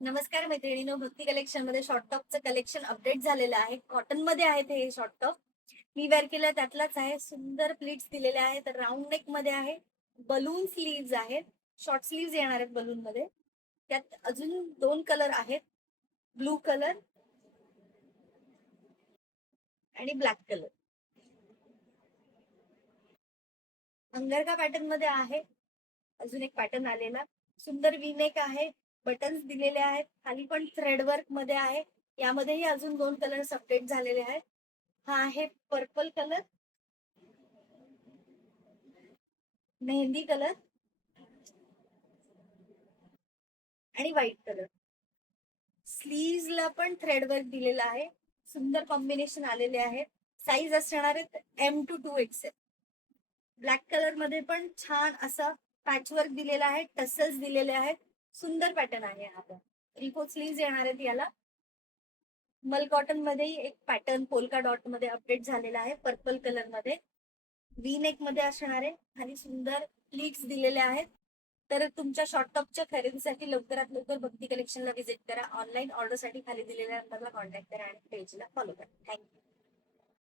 नमस्कार मैत्रिणींनो, भक्ती कलेक्शन मध्ये शॉर्ट टॉपचं कलेक्शन अपडेट झालेलं आहे. कॉटन मध्ये आहेत हे शॉर्ट टॉप. मी वेअर केलं त्यातलाच आहे. सुंदर प्लीट्स दिलेले आहेत. राऊंड नेक मध्ये आहे. बलून स्लीव्ज आहेत. शॉर्ट स्लीव्ज येणार आहेत बलून मध्ये. त्यात अजून दोन कलर आहेत, ब्लू कलर आणि ब्लॅक कलर. अंगरखा पॅटर्न मध्ये आहे. अजून एक पॅटर्न आलेला सुंदर वीनेक आहे. बटन्स दिलेले आहेत. खाली पण थ्रेड वर्क मध्ये आहे. यामध्येही अजून दोन कलर अपडेट झालेले आहेत. हा आहे पर्पल कलर, मेहंदी कलर आणि व्हाईट कलर. स्लीव्हजला पण थ्रेड वर्क दिलेला आहे. सुंदर कॉम्बिनेशन आलेले आहेत. साईज असणार आहेत M to 2XL. Black colour मध्ये पण छान असा पॅच वर्क दिलेला आहे. टसल्स दिलेले आहेत. सुंदर पॅटर्न आहे हा पण. रिपो स्लीव्ज येणार आहेत याला. मल कॉटन मध्ये एक पॅटर्न पोलका डॉट मध्ये अपडेट झालेला आहे पर्पल कलर मध्ये. वी नेक मध्ये असणार आहे. खाली सुंदर प्लीट्स दिलेले आहेत. तर तुमच्या शॉर्ट टॉपच्या खरेदीसाठी लवकरात लवकर भक्ती कलेक्शनला व्हिजिट करा. ऑनलाईन ऑर्डरसाठी खाली दिलेल्या नंबरला कॉन्टॅक्ट करा आणि पेजला फॉलो करा. थँक्यू.